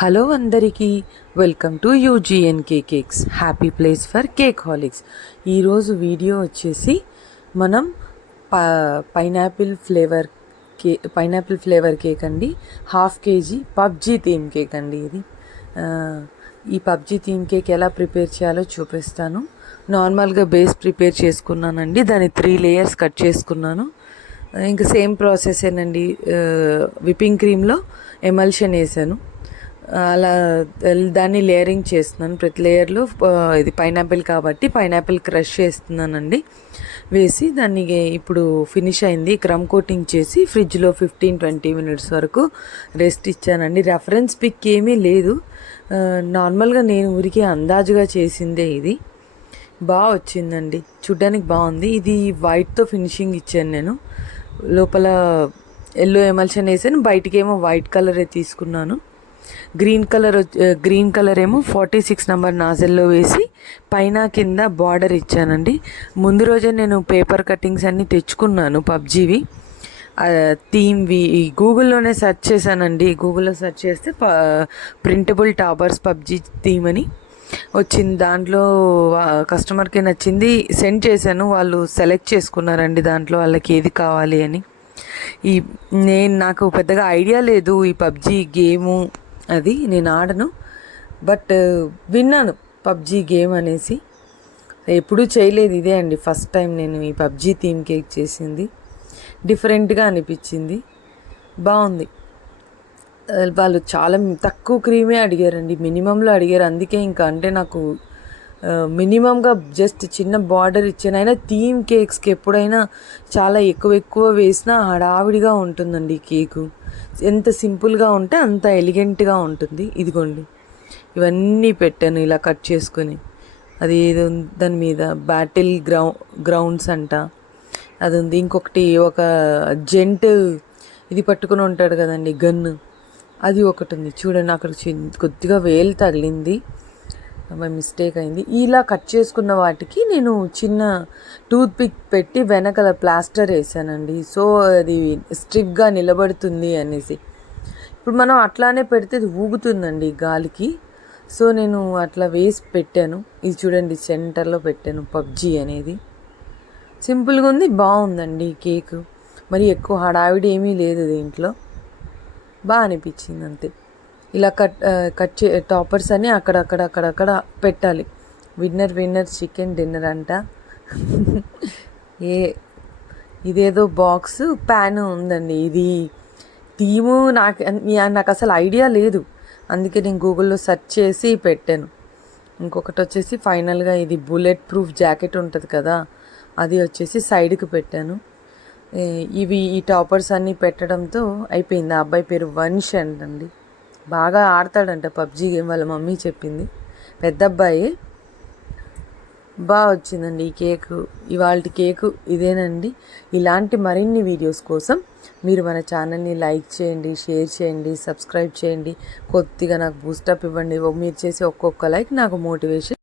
Hello అందరికీ welcome to UGNK cakes, happy place for cakeaholics. ఈరోజు video వచ్చేసి మనం పైనాపిల్ ఫ్లేవర్ కేక్ అండి. 1/2 kg పబ్జీ థీమ్ కేక్ అండి ఇది. ఈ పబ్జీ థీమ్ కేక్ ఎలా ప్రిపేర్ చేయాలో చూపిస్తాను. నార్మల్గా బేస్ ప్రిపేర్ చేసుకున్నానండి, దాన్ని 3 లేయర్స్ కట్ చేసుకున్నాను. ఇంకా సేమ్ ప్రాసెసేనండి. విప్పింగ్ క్రీమ్లో ఎమల్షన్ వేసాను, అలా దాన్ని లేయరింగ్ చేస్తున్నాను. ప్రతి లేయర్లో ఇది పైనాపిల్ కాబట్టి పైనాపిల్ క్రష్ చేస్తున్నానండి. వేసి దాన్ని ఇప్పుడు ఫినిష్ అయింది. క్రమ్ కోటింగ్ చేసి ఫ్రిడ్జ్లో 15-20 minutes వరకు రెస్ట్ ఇచ్చానండి. రెఫరెన్స్ పిక్ ఏమీ లేదు, నార్మల్గా నేను ఊరికే అందాజుగా చేసిందే. ఇది బాగా వచ్చిందండి, చూడ్డానికి బాగుంది. ఇది వైట్తో ఫినిషింగ్ ఇచ్చాను నేను. లోపల ఎల్లో ఎమల్షన్ వేసాను, బయటికేమో వైట్ కలరే తీసుకున్నాను. గ్రీన్ కలర్ ఏమో 46 నెంబర్ నాజల్లో వేసి పైన కింద బార్డర్ ఇచ్చానండి. ముందు రోజే నేను పేపర్ కటింగ్స్ అన్నీ తెచ్చుకున్నాను పబ్జీవి, థీమ్వి. గూగుల్లోనే సెర్చ్ చేశానండి. గూగుల్లో సెర్చ్ చేస్తే ప్రింటబుల్ టాపర్స్ పబ్జీ థీమ్ అని వచ్చింది. దాంట్లో కస్టమర్కి నచ్చింది, సెండ్ చేశాను. వాళ్ళు సెలెక్ట్ చేసుకున్నారండి దాంట్లో వాళ్ళకి ఏది కావాలి అని. నాకు పెద్దగా ఐడియా లేదు ఈ పబ్జీ గేము, అది నేను ఆడను. బట్ విన్నాను పబ్జీ గేమ్ అనేసి. ఎప్పుడూ చేయలేదు, ఇదే అండి ఫస్ట్ టైం నేను ఈ పబ్జీ థీమ్ కేక్ చేసింది. డిఫరెంట్గా అనిపించింది, బాగుంది. వాళ్ళు చాలా తక్కువ క్రీమే అడిగారండి, మినిమంలో అడిగారు. అందుకే ఇంకా అంటే నాకు మినిమంగా జస్ట్ చిన్న బార్డర్ ఇచ్చాను. అయినా థీమ్ కేక్స్కి ఎప్పుడైనా చాలా ఎక్కువ వేసినా హడావిడిగా ఉంటుందండి కేకు. ఎంత సింపుల్గా ఉంటే అంత ఎలిగెంట్గా ఉంటుంది. ఇదిగోండి, ఇవన్నీ పెట్టాను ఇలా కట్ చేసుకొని. అది ఏదో దాని మీద బ్యాటిల్ గ్రౌండ్స్ అంట, అది ఉంది. ఇంకొకటి ఒక జెంట్ ఇది పట్టుకుని ఉంటాడు కదండి, గన్ను, అది ఒకటి ఉంది. చూడండి, అక్కడ కొద్దిగా వేలు తగిలింది, మిస్టేక్ అయింది. ఇలా కట్ చేసుకున్న వాటికి నేను చిన్న టూత్ పిక్ పెట్టి వెనకాల ప్లాస్టర్ వేసానండి. సో అది స్ట్రిప్గా నిలబడుతుంది అనేసి. ఇప్పుడు మనం అట్లానే పెడితే అది ఊగుతుందండి గాలికి. సో నేను అట్లా వేసి పెట్టాను. ఇది చూడండి, సెంటర్లో పెట్టాను పబ్జీ అనేది. సింపుల్గా ఉంది, బాగుందండి కేక్. మరి ఎక్కువ హడావిడి ఏమీ లేదు దీంట్లో, బాగా అనిపించింది అంతే. ఇలా టాపర్స్ అని అక్కడక్కడ పెట్టాలి. విన్నర్ చికెన్ డిన్నర్ అంట. ఇదేదో బాక్స్ ప్యాన్ ఉందండి. ఇది థీము నాకు అసలు ఐడియా లేదు, అందుకే నేను గూగుల్లో సెర్చ్ చేసి పెట్టాను. ఇంకొకటి వచ్చేసి ఫైనల్గా ఇది బుల్లెట్ ప్రూఫ్ జాకెట్ ఉంటుంది కదా, అది వచ్చేసి సైడ్కి పెట్టాను. ఈ టాపర్స్ అన్నీ పెట్టడంతో అయిపోయింది. ఆ అబ్బాయి పేరు వంశ్ అంటండి, బాగా ఆడతాడంట పబ్జీ గేమ్, వాళ్ళ మమ్మీ చెప్పింది. పెద్ద అబ్బాయి. బాగా వచ్చిందండి ఈ కేకు. ఇవాళ కేకు ఇదేనండి. ఇలాంటి మరిన్ని వీడియోస్ కోసం మీరు మన ఛానల్ని లైక్ చేయండి, షేర్ చేయండి, సబ్స్క్రైబ్ చేయండి. కొద్దిగా నాకు బూస్టప్ ఇవ్వండి. మీరు చేసే ఒక్కొక్క లైక్ నాకు మోటివేషన్.